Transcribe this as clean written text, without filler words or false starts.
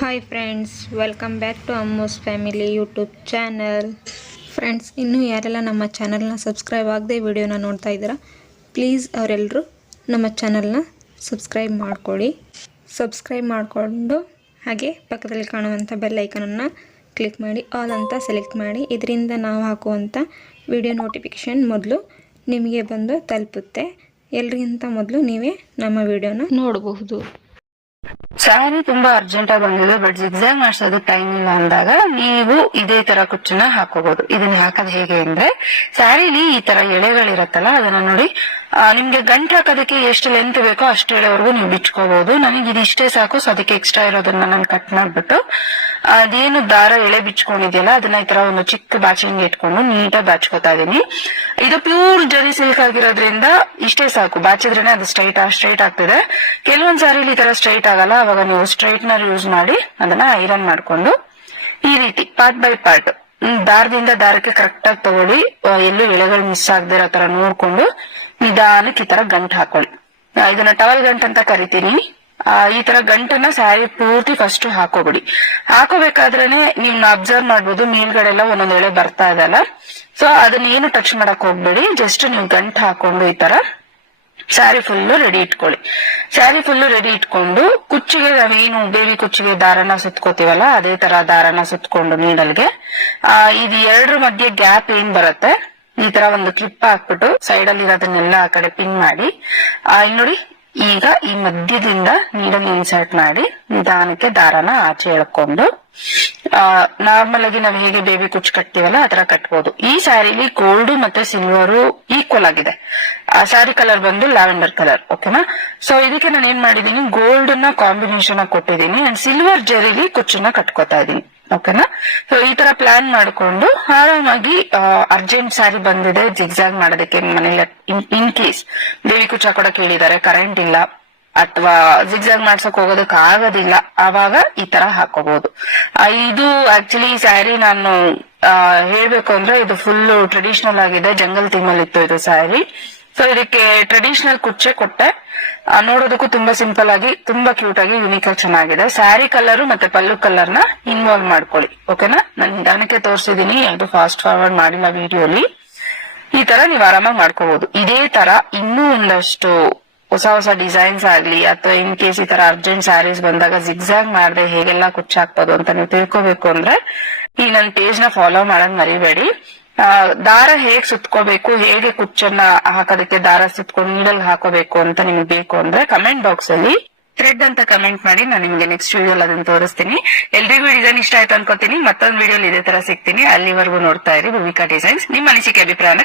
Hi friends, welcome back to Ammu's family YouTube channel. Friends, ಇನ್ನೂ ಯಾರೆಲ್ಲ ನಮ್ಮ ಚಾನಲ್ನ ಸಬ್ಸ್ಕ್ರೈಬ್ ಆಗದೆ ವಿಡಿಯೋನ ನೋಡ್ತಾ ಇದ್ದೀರಾ, ಪ್ಲೀಸ್ ಅವರೆಲ್ಲರೂ ನಮ್ಮ ಚಾನಲ್ನ ಸಬ್ಸ್ಕ್ರೈಬ್ ಮಾಡ್ಕೊಳ್ಳಿ. ಸಬ್ಸ್ಕ್ರೈಬ್ ಮಾಡಿಕೊಂಡು ಹಾಗೆ ಪಕ್ಕದಲ್ಲಿ ಕಾಣುವಂಥ ಬೆಲ್ ಐಕನನ್ನು ಕ್ಲಿಕ್ ಮಾಡಿ ಆಲ್ ಅಂತ ಸೆಲೆಕ್ಟ್ ಮಾಡಿ. ಇದರಿಂದ ನಾವು ಹಾಕುವಂಥ ವಿಡಿಯೋ ನೋಟಿಫಿಕೇಷನ್ ಮೊದಲು ನಿಮಗೆ ಬಂದು ತಲುಪುತ್ತೆ. ಎಲ್ರಿಗಿಂತ ಮೊದಲು ನೀವೇ ನಮ್ಮ ವಿಡಿಯೋನ ನೋಡಬಹುದು. ಸ್ಯಾರಿ ತುಂಬಾ ಅರ್ಜೆಂಟ್ ಆಗಿ ಬಂದಿದೆ, ಬಟ್ ಜಿಗ್ಜಾಗ್ ಮಾಡ್ಸೋದಕ್ಕೆ ಟೈಮ್ ಇಲ್ಲ ಅಂದಾಗ ನೀವು ಇದೇ ತರ ಕುಚ್ಚನ್ನ ಹಾಕೋಬಹುದು. ಇದನ್ನ ಹಾಕೋದ್ ಹೇಗೆ ಅಂದ್ರೆ, ಸ್ಯಾರಿಲಿ ಈ ತರ ಎಳೆಗಳಿರತ್ತಲ್ಲ, ಅದನ್ನ ನೋಡಿ ನಿಮ್ಗೆ ಗಂಟು ಹಾಕೋದಕ್ಕೆ ಎಷ್ಟು ಲೆಂತ್ ಬೇಕೋ ಅಷ್ಟು ಎಳೆವರೆಗೂ ನೀವು ಬಿಚ್ಕೋಬಹುದು. ನನಗೆ ಇದು ಇಷ್ಟೇ ಸಾಕು, ಸೊ ಅದಕ್ಕೆ ಎಕ್ಸ್ಟ್ರಾ ಇರೋದನ್ನ ನಾನು ಕಟ್ ಮಾಡ್ಬಿಟ್ಟು ಅದೇನು ದಾರ ಎಳೆ ಬಿಚ್ಕೊಂಡಿದೆಯಲ್ಲ ಅದನ್ನ ಈ ತರ ಒಂದು ಚಿಕ್ಕ ಬ್ಯಾಚಿಂಗ್ ಇಟ್ಕೊಂಡು ನೀಟಾಗಿ ಬಾಚ್ಕೋತಾ ಇದೀನಿ. ಇದು ಪ್ಯೂರ್ ಜರಿ ಸಿಲ್ಕ್ ಆಗಿರೋದ್ರಿಂದ ಇಷ್ಟೇ ಸಾಕು, ಬಾಚಿದ್ರೇನೆ ಅದು ಸ್ಟ್ರೈಟ್ ಆಗ್ತಿದೆ. ಕೆಲವೊಂದ್ ಸಾರಿಲಿ ಈ ತರ ಸ್ಟ್ರೈಟ್ ಆಗಲ್ಲ, ಅವಾಗ ನೀವು ಸ್ಟ್ರೈಟ್ನರ್ ಯೂಸ್ ಮಾಡಿ ಅದನ್ನ ಐರನ್ ಮಾಡ್ಕೊಂಡು ಈ ರೀತಿ ಪಾರ್ಟ್ ಬೈ ಪಾರ್ಟ್ ದಾರದಿಂದ ದಾರಕ್ಕೆ ಕರೆಕ್ಟ್ ಆಗಿ ತಗೊಳ್ಳಿ. ಎಲ್ಲೂ ಎಳೆಗಳು ಮಿಸ್ ಆಗದೆ ಇರೋ ತರ ನೋಡ್ಕೊಂಡು ನಿಧಾನಕ್ಕೆ ಈ ತರ ಗಂಟು ಹಾಕೊಳ್ಳಿ. ಇದನ್ನ ಟವಲ್ ಗಂಟ್ ಅಂತ ಕರಿತೀನಿ. ಈ ತರ ಗಂಟನ್ನ ಸ್ಯಾರಿ ಪೂರ್ತಿ ಫಸ್ಟ್ ಹಾಕೋಬಿಡಿ. ಹಾಕೋಬೇಕಾದ್ರೇನೆ ನೀವು ಅಬ್ಸರ್ವ್ ಮಾಡ್ಬೋದು, ಮೇಲ್ಗಡೆ ಎಲ್ಲ ಒಂದೊಂದ್ ಎಳೆ ಬರ್ತಾ ಇದಲ್ಲ, ಸೊ ಅದನ್ನ ಏನು ಟಚ್ ಮಾಡಕ್ ಹೋಗ್ಬೇಡಿ. ಜಸ್ಟ್ ನೀವು ಗಂಟು ಹಾಕೊಂಡು ಈ ತರ ಸ್ಯಾರಿ ಫುಲ್ಲು ರೆಡಿ ಇಟ್ಕೊಳ್ಳಿ. ಸ್ಯಾರಿ ಫುಲ್ಲು ರೆಡಿ ಇಟ್ಕೊಂಡು ಕುಚ್ಚಿಗೆ ನಾವೇನು ಬೇಬಿ ಕುಚ್ಚಿಗೆ ದಾರನ ಸುತ್ಕೋತೀವಲ್ಲ, ಅದೇ ತರ ದಾರನ ಸುತ್ಕೊಂಡು ನೀಡಲ್ಗೆ ಇದು ಎರಡರ ಮಧ್ಯೆ ಗ್ಯಾಪ್ ಏನ್ ಬರುತ್ತೆ ಈ ತರ ಒಂದು ಕ್ಲಿಪ್ ಹಾಕ್ಬಿಟ್ಟು ಸೈಡ್ ಅಲ್ಲಿ ಇರೋದನ್ನೆಲ್ಲ ಆ ಕಡೆ ಪಿನ್ ಮಾಡಿ ನೋಡಿ. ಈಗ ಈ ಮಧ್ಯದಿಂದ ನೀಡಲ್ ಇನ್ಸರ್ಟ್ ಮಾಡಿ ನಿಧಾನಕ್ಕೆ ದಾರನ ಆಚೆ ಎಳ್ಕೊಂಡು ನಾರ್ಮಲ್ ಆಗಿ ನಾವ್ ಹೇಗೆ ಬೇಬಿ ಕುಚ್ಚು ಕಟ್ತೀವಲ್ಲ ಆತರ ಕಟ್ಬೋದು. ಈ ಸ್ಯಾರಿಲಿ ಗೋಲ್ಡ್ ಮತ್ತೆ ಸಿಲ್ವರು ಈಕ್ವಲ್ ಆಗಿದೆ. ಆ ಸ್ಯಾರಿ ಕಲರ್ ಬಂದು ಲ್ಯಾವೆಂಡರ್ ಕಲರ್, ಓಕೆನಾ. ಸೊ ಇದಕ್ಕೆ ನಾನು ಏನ್ ಮಾಡಿದೀನಿ, ಗೋಲ್ಡ್ ನ ಕಾಂಬಿನೇಷನ್ ಕೊಟ್ಟಿದ್ದೀನಿ ಅಂಡ್ ಸಿಲ್ವರ್ ಜರಿಲಿ ಕುಚ್ಚನ್ನ ಕಟ್ಕೋತಾ ಇದೀನಿ, ಓಕೆನಾ. ಸೊ ಈ ತರ ಪ್ಲಾನ್ ಮಾಡ್ಕೊಂಡು ಆರಾಮಾಗಿ ಅರ್ಜೆಂಟ್ ಸ್ಯಾರಿ ಬಂದಿದೆ ಜಿಗ್ಜಾಗ್ ಮಾಡೋದಕ್ಕೆ, ಮನೇಲಿ ಇನ್ ಕೇಸ್ ಬೇಬಿ ಕುಚ್ಚು ಹಾಕೊಡಕ್ ಹೇಳಿದ್ದಾರೆ, ಕರೆಂಟ್ ಇಲ್ಲ ಅಥವಾ ಜಿಗ್ಜಾಗ್ ಮಾಡ್ಸಕ್ ಹೋಗೋದಕ್ ಆಗೋದಿಲ್ಲ, ಆವಾಗ ಈ ತರ ಹಾಕೋಬಹುದು. ಇದು ಆಕ್ಚುಲಿ ಸ್ಯಾರಿ ನಾನು ಹೇಳ್ಬೇಕು ಅಂದ್ರೆ ಇದು ಫುಲ್ ಟ್ರೆಡಿಷನಲ್ ಆಗಿದೆ, ಜಂಗಲ್ ಥೀಮ್ ಅಲ್ಲಿ ಇತ್ತು ಇದು ಸ್ಯಾರಿ. ಸೊ ಇದಕ್ಕೆ ಟ್ರೆಡಿಷನಲ್ ಕುಚ್ಚೆ ಕೊಟ್ಟೆ. ನೋಡೋದಕ್ಕೂ ತುಂಬಾ ಸಿಂಪಲ್ ಆಗಿ ತುಂಬಾ ಕ್ಯೂಟ್ ಆಗಿ ಯುನಿಕ್ ಆಗಿ ಚೆನ್ನಾಗಿದೆ. ಸ್ಯಾರಿ ಕಲರ್ ಮತ್ತೆ ಪಲ್ಲು ಕಲರ್ ನ ಇನ್ವಾಲ್ವ್ ಮಾಡ್ಕೊಳ್ಳಿ, ಓಕೆನಾ. ನಾನು ನಿಧಾನಕ್ಕೆ ತೋರಿಸಿದೀನಿ, ಯಾವ್ದು ಫಾಸ್ಟ್ ಫಾರ್ವರ್ಡ್ ಮಾಡಿಲ್ಲ ವಿಡಿಯೋಲಿ. ಈ ತರ ನೀವು ಆರಾಮಾಗಿ ಮಾಡ್ಕೋಬಹುದು. ಇದೇ ತರ ಇನ್ನೂ ಒಂದಷ್ಟು ಹೊಸ ಡಿಸೈನ್ಸ್ ಆಗ್ಲಿ ಅಥವಾ ಇನ್ ಕೇಸ್ ಈ ತರ ಅರ್ಜೆಂಟ್ ಸ್ಯಾರೀಸ್ ಬಂದಾಗ ಜಿಗ್ಜಾಗ್ ಮಾಡದೆ ಹೇಗೆಲ್ಲ ಕುಚ್ಚು ಹಾಕ್ಬೋದು ಅಂತ ನೀವು ತಿಳ್ಕೋಬೇಕು ಅಂದ್ರೆ ಈ ನನ್ನ ಪೇಜ್ ನ ಫಾಲೋ ಮಾಡೋದ್ ಮರಿಬೇಡಿ. ದಾರ ಹೇಗ್ ಸುತ್ಕೋಬೇಕು, ಹೇಗೆ ಕುಚ್ಚನ್ನ ಹಾಕೋದಕ್ಕೆ ದಾರ ಸುತ್ಕೊಂಡು ನೀಡಲ್ ಹಾಕೋಬೇಕು ಅಂತ ನಿಮ್ಗೆ ಬೇಕು ಅಂದ್ರೆ ಕಮೆಂಟ್ ಬಾಕ್ಸ್ ಅಲ್ಲಿ ಥ್ರೆಡ್ ಅಂತ ಕಮೆಂಟ್ ಮಾಡಿ, ನಾನು ನಿಮ್ಗೆ ನೆಕ್ಸ್ಟ್ ವಿಡಿಯೋಲ್ ಅದನ್ನ ತೋರಿಸ್ತೀನಿ. ಎಲ್ರಿಗೂ ಡಿಸೈನ್ ಇಷ್ಟ ಆಯ್ತು ಅನ್ಕೋತೀನಿ. ಮತ್ತೊಂದು ವಿಡಿಯೋಲಿ ಇದೇ ತರ ಸಿಗ್ತೀನಿ. ಅಲ್ಲಿವರೆಗೂ ನೋಡ್ತಾ ಇರಿ ಭೂಮಿಕಾ ಡಿಸೈನ್ಸ್. ನಿಮ್ಮ ಅನಿಸಿಕೆ ಅಭಿಪ್ರಾಯನ